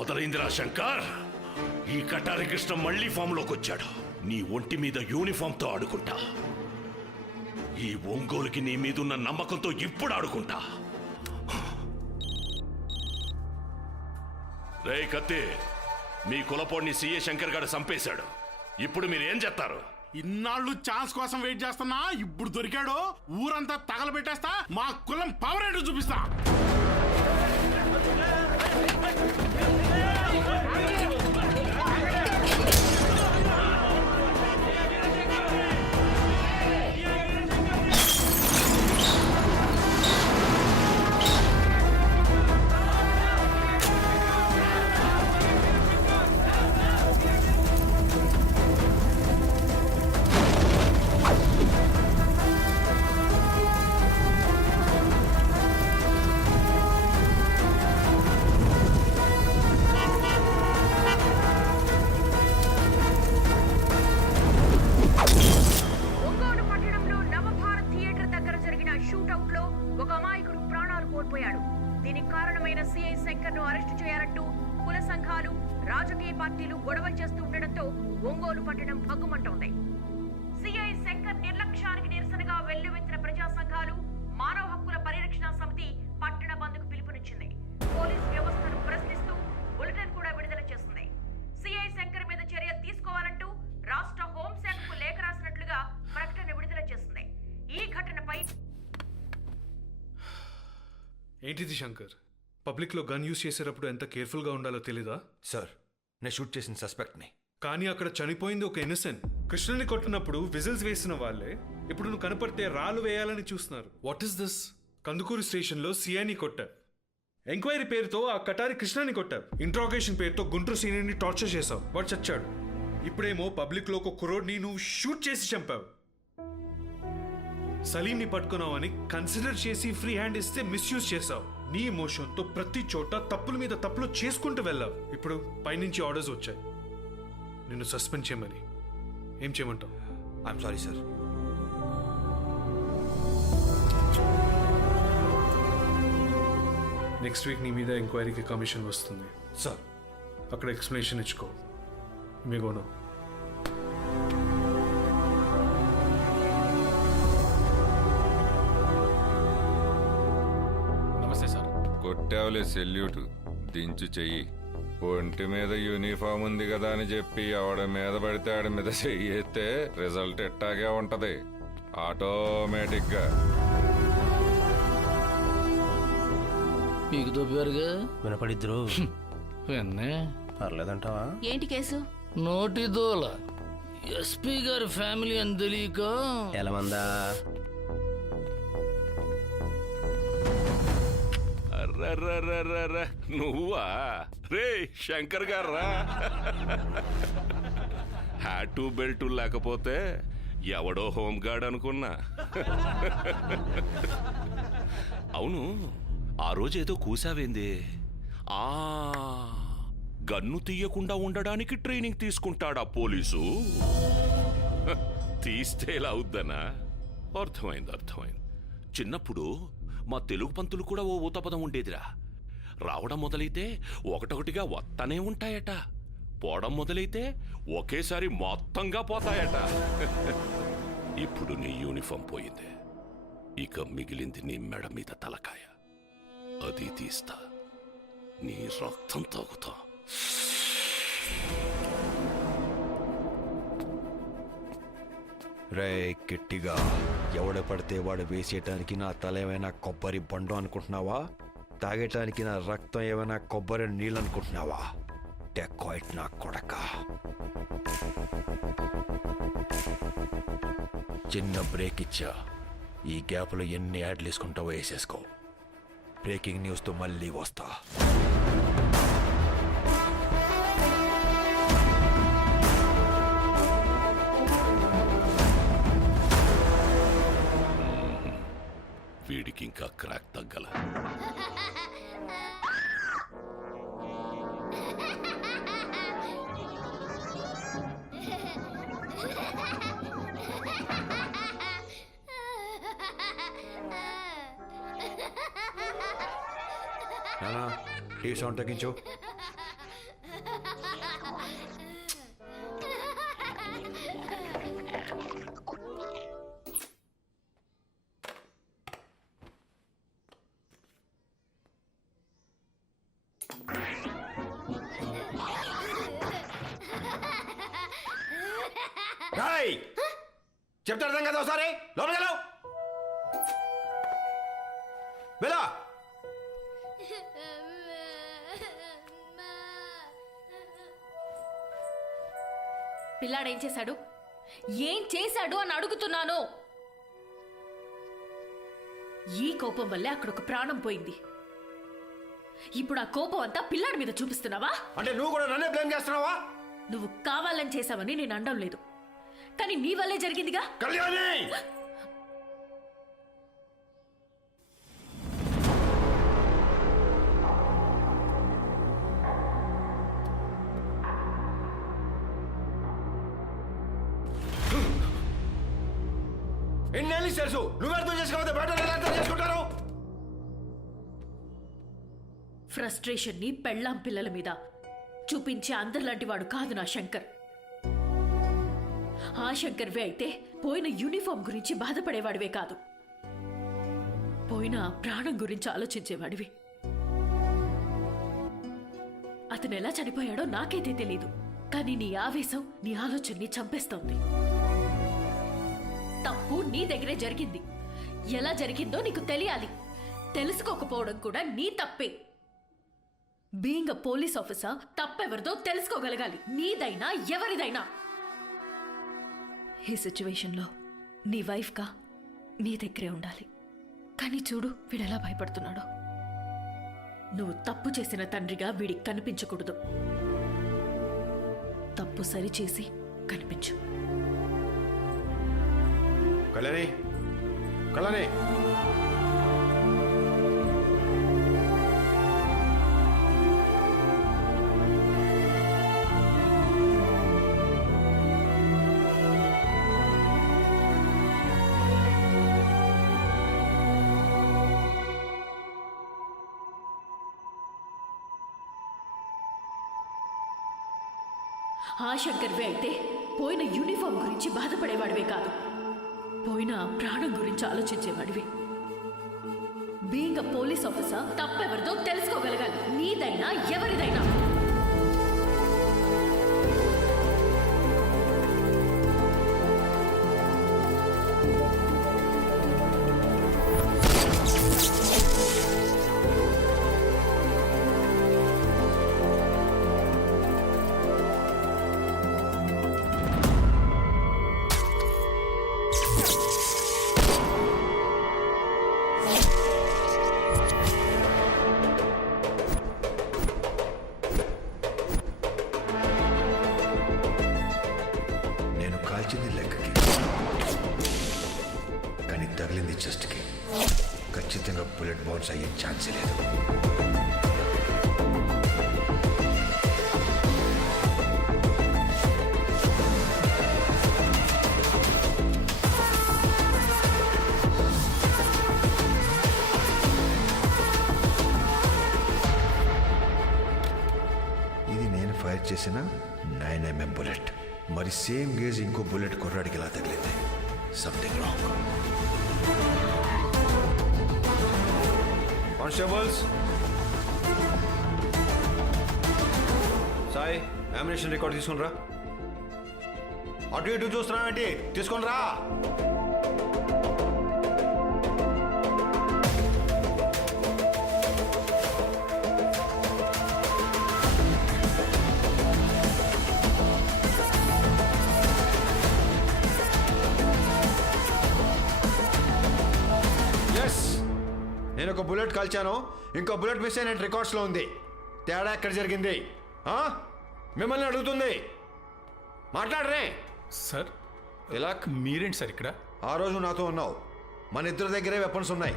మొదలైందిరా శంకర్. ఈ కటారి కృష్ణ మళ్ళీ ఫామ్ లోకి వచ్చాడు. నీ ఒంటి మీద యూనిఫామ్ తో ఆడుకుంటా. ఈ ఒంగోలుకి నీ మీదున్న నమ్మకంతో ఇప్పుడు ఆడుకుంటా. రే కత్తి, మీ కులపోడిని సిఏ శంకర్ గారు చంపేశాడు. ఇప్పుడు మీరు ఏం చేస్తారు? ఇన్నాళ్ళు ఛాన్స్ కోసం వెయిట్ చేస్తున్నా, ఇప్పుడు దొరికాడు. ఊరంతా తగలబెట్టేస్తా, మా కులం పవర్ ఏంటో చూపిస్తా. దీనికి కారణమైన సిఐ శంకర్ ను అరెస్టు చేయాలంటూ కుల సంఘాలు, రాజకీయ పార్టీలు గొడవలు చేస్తూ ఉండడంతో ఒంగోలు పట్టణం భగ్గుమంటోంది. సిఐ శంకర్ నిర్లక్ష్యానికి నిరసనగా వెల్లువెత్తిన ప్రజా సంఘాలు, మానవ హక్కుల పరిరక్షణ సమితి పట్టణ బంద్కు పిలుపునిచ్చింది. పోలీస్ వ్యవస్థను ప్రశ్నిస్తూ బులెటిన్ కూడా విడుదల చేసింది. సిఐ శంకర్ మీద చర్య తీసుకోవాలంటూ రాష్ట్ర హోంశాఖకు లేఖ రాసినట్లుగా ప్రకటన విడుదల చేసింది. ఈ ఘటనపై ఏంటిది శంకర్? పబ్లిక్లో గన్ యూస్ చేసేటప్పుడు ఎంత కేర్ఫుల్గా ఉండాలో తెలీదా? సార్, నేను షూట్ చేసిన సస్పెక్ట్ని. కానీ అక్కడ చనిపోయింది ఒక ఇన్నసెంట్. కృష్ణని కొట్టినప్పుడు విజిల్స్ వేసిన వాళ్ళే ఇప్పుడు నువ్వు కనపడితే రాళ్ళు వేయాలని చూస్తున్నారు. What is this? కందుకూరు స్టేషన్లో సిఐని కొట్టావు. ఎంక్వైరీ పేరుతో ఆ కటారి కృష్ణని కొట్టావు. ఇంట్రాగేషన్ పేరుతో గుంటూరు సీనియర్ని టార్చర్ చేసావు. వాడు చచ్చాడు. ఇప్పుడేమో పబ్లిక్లో ఒక కుర్రోడ్ని నువ్వు షూట్ చేసి చంపావు. సలీంని పట్టుకున్నావని కన్సిడర్ చేసి ఫ్రీ హ్యాండ్ ఇస్తే మిస్యూజ్ చేసావు. నీ ఎమోషన్తో ప్రతి చోట తప్పుల మీద తప్పులు చేసుకుంటూ వెళ్ళావు. ఇప్పుడు పైనుంచి ఆర్డర్స్ వచ్చాయి నిన్ను సస్పెండ్ చేయమని. ఏం చేయమంటావు? I'm sorry sir. Next week నీ మీద ఎంక్వైరీకి కమిషన్ వస్తుంది సార్. అక్కడ ఎక్స్ప్లెనేషన్ ఇచ్చుకో. మీగోను కొట్టావులే సెల్యూట్, దించు చెయ్యి. ఒంటి మీద యూనిఫామ్ ఉంది కదా అని చెప్పి ఆవిడ మీద పడితే ఆడి మీద చెయ్యి ఎత్తే రిజల్ట్ ఎట్టాగే ఉంటది ఆటోమేటిక్ గా. మీకు తోపారుగా వినపడిద్రు. విన్నే పర్లేదంటావా? ఏంటి కేసు? నోటి దోల. ఎస్పీ గారి ఫ్యామిలీ అని తెలియక ఎలమందా? నువ్వా? రే శంకర్ గారా? హ్యాటు బెల్ట్ లేకపోతే ఎవడో హోమ్ గార్డ్ అనుకున్నా. అవును, ఆ రోజు ఏదో కూసావేంది? ఆ గన్ను తీయకుండా ఉండడానికి ట్రైనింగ్ తీసుకుంటాడా పోలీసు? తీస్తే ఎలా అవుద్దనా? అర్థమైంది. చిన్నప్పుడు మా తెలుగు పంతులు కూడా ఓ ఊతపదం ఉండేదిరా. రావడం మొదలైతే ఒకటొకటిగా వత్తనే ఉంటాయట, పోవడం మొదలైతే ఒకేసారి మొత్తంగా పోతాయట. ఇప్పుడు నీ యూనిఫామ్ పోయింది, ఇక మిగిలింది నీ మెడ మీద తలకాయ. అది తీస్తా, నీ రక్తం తాగుతా. రే గట్టిగా, ఎవడ పడితే వాడు వేసేయటానికి నా తల ఏమైనా కొబ్బరి బండు అనుకుంటున్నావా? తాగేటానికి నా రక్తం ఏమైనా కొబ్బరి నీళ్ళు అనుకుంటున్నావా? డెకాయిట్ నా కొడక. చిన్న బ్రేక్ ఇచ్చా, ఈ గ్యాప్లో ఎన్ని యాడ్లు వేసుకుంటావో వేసేసుకో. బ్రేకింగ్ న్యూస్తో మళ్ళీ వస్తా. వీడికి ఇంకా క్రాక్ తగ్గల. టీవీ సౌండ్ తగ్గించు. ఏయ్! చెప్తే అర్థం కదా ఒకసారి లోపలికి వెళ్ళావు వెళ్ళా పిల్లాడేం చేశాడు ఏం చేశాడు అని అడుగుతున్నాను. ఈ కోపం వల్లే అక్కడ ఒక ప్రాణం పోయింది. ఇప్పుడు ఆ కోపం అంతా పిల్లాడి మీద చూపిస్తున్నావా? అంటే నువ్వు కూడా నన్నే బ్లేమ్ చేస్తున్నావా? నువ్వు కావాలని చేశావని నేను అనడం లేదు, కానీ నీ వల్లే జరిగిందిగా. కళ్యాణి ఎన్నేళ్ళు తెలుసు నువ్వు అర్థం చేసుకోకపోతే బయట ఎలా అర్థం చేసుకుంటారు? ఫ్రస్ట్రేషన్ ని పెళ్ళాం పిల్లల మీద చూపించే అందరిలాంటి వాడు కాదు నా శంకర్. ఆ శంకర్వే అయితే పోయిన యూనిఫామ్ గురించి బాధపడేవాడివే కాదు, పోయిన ఆ ప్రాణం గురించి ఆలోచించేవాడివి. అతను ఎలా చనిపోయాడో నాకైతే తెలీదు, కానీ నీ ఆవేశం నీ ఆలోచనని చంపేస్తోంది. తప్పు నీ దగ్గరే జరిగింది. ఎలా జరిగిందో నీకు తెలియాలి. తెలుసుకోకపోవడం కూడా నీ తప్పే. బీయింగ్ అ పోలీస్ ఆఫీసర్ తప్పెవరిదో తెలుసుకోగలగాలి, నీదైనా ఎవరిదైనా. ఈ సిచ్యువేషన్లో నీ వైఫ్గా నీ దగ్గరే ఉండాలి. కానీ చూడు వీడెలా భయపడుతున్నాడో. నువ్వు తప్పు చేసిన తండ్రిగా వీడికి కనిపించకూడదు. తప్పు సరిచేసి కనిపించు. కళ్యాణి కళ్యాణి ఆ శంకర్వే అయితే పోయిన యూనిఫామ్ గురించి బాధపడేవాడివే కాదు, పోయిన ఆ ప్రాణం గురించి ఆలోచించేవాడివి. బీయింగ్ అ పోలీస్ ఆఫీసర్ తప్పెవరిదో తెలుసుకోగలగాలి, నీదైనా ఎవరిదైనా. నేను కాల్చింది లెక్కకి, కానీ తగిలింది చెస్ట్కి. ఖచ్చితంగా బుల్లెట్ బౌన్స్ అయ్యే ఛాన్సే లేదు. ఇది నేను ఫైర్ చేసిన 9mm బుల్లెట్. మరి సేమ్ గేజ్ ఇంకో బుల్లెట్ కుర్రాడికి ఇలా తగిలింది. Something wrong. Constables, Sai ammunition record తీసుకుని రా. అటు ఇటు చూస్తున్నావేంటి? తీసుకొని రా. నేను ఒక బుల్లెట్ కాల్చాను, ఇంకో బుల్లెట్ మిస్ అయిన రికార్డ్స్లో ఉంది. తేడా ఎక్కడ జరిగింది? మిమ్మల్ని అడుగుతుంది, మాట్లాడరే. సార్ ఇలా మీరేంటి సార్ ఇక్కడ? ఆ రోజు నాతో ఉన్నావు. మన ఇద్దరి దగ్గరే వెపన్స్ ఉన్నాయి.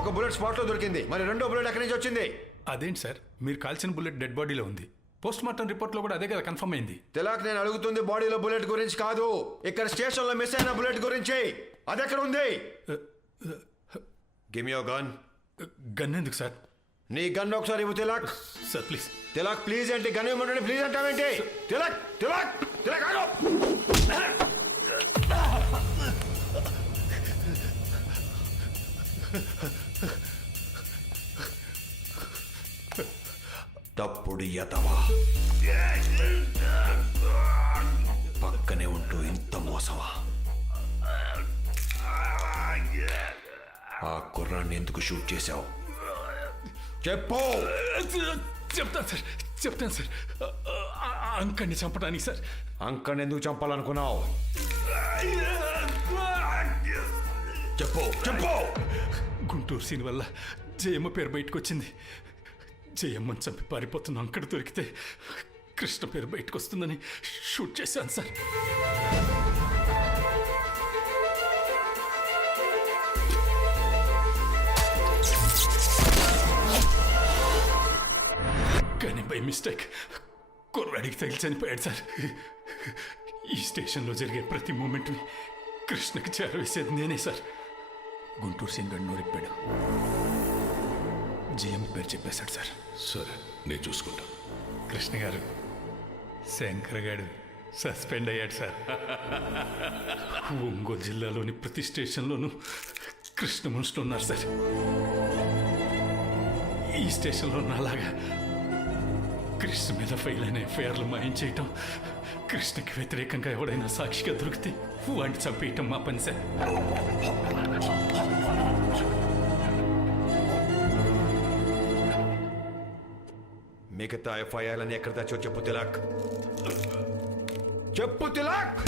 ఒక బుల్లెట్ స్పాట్లో దొరికింది, మరి రెండో బుల్లెట్ ఎక్కడి నుంచి వచ్చింది? అదేంటి సార్, మీరు కాల్చిన బుల్లెట్ డెడ్ బాడీలో ఉంది. పోస్ట్ మార్టం రిపోర్ట్లో కూడా అదే కదా కన్ఫర్మ్ అయింది. తిలాక్, నేను అడుగుతుంది బాడీలో బుల్లెట్ గురించి కాదు, ఇక్కడ స్టేషన్లో మిస్ అయిన బుల్లెట్ గురించి. అది ఎక్కడ ఉంది? Give me your gun. Gun ఎందుకు సార్? నీ గన్ ఒకసారి ఇవ్వు Tilak. Sir please. Tilak please ఏంటి? గన్ ఇవ్వమంటే ప్లీజ్ అంటావేంటి? తిలాక్ తిలాక్ తిలాక్ ఆగు. తప్పుడు యతవా, పక్కనే ఉంటూ ఇంత మోసం కోసమా? ఆ కుర్రాన్ని ఎందుకు షూట్ చేశావు? చెప్పు. చెప్తాను సార్, చెప్తాను సార్. అంకని చంపడానికి సార్. అంకని ఎందుకు చంపాలనుకున్నావు? చెప్పు చెప్పు. గుంటూరు సీన్ వల్ల జయమ్మ పేరు బయటకు వచ్చింది. జయమ్మని చంపి పారిపోతున్న అంకడ దొరికితే కృష్ణ పేరు బయటకు వస్తుందని షూట్ చేశాను సార్. కానీ బై మిస్టేక్ కుర్రాడికి తగిలి చనిపోయాడు సార్. ఈ స్టేషన్లో జరిగే ప్రతి మూమెంట్ని కృష్ణకి చేరవేసేది నేనే సార్. గుంటూరు సీన్ గడు నోరిప్పాడు. జిఎం పేరు చెప్పేశాడు సార్. సరే, నేను చూసుకుంటా. కృష్ణ గారు, శంకర్ గారు సస్పెండ్ అయ్యాడు సార్. ఒంగోలు జిల్లాలోని ప్రతి స్టేషన్లోనూ కృష్ణ మనుషులు ఉన్నారు సార్. ఈ స్టేషన్లో నాలాగా కృష్ణ మీద ఫైల్ అయిన ఎఫ్ఐఆర్లు మాయం చేయటం, కృష్ణకి వ్యతిరేకంగా ఎవడైనా సాక్షిగా దొరికితే వాడిని చంపేయటం మా పని సార్. మిగతా ఎఫ్ఐఆర్లని ఎక్కడ తెచ్చో చెప్పు తిలక్. చెప్పు తిలక్.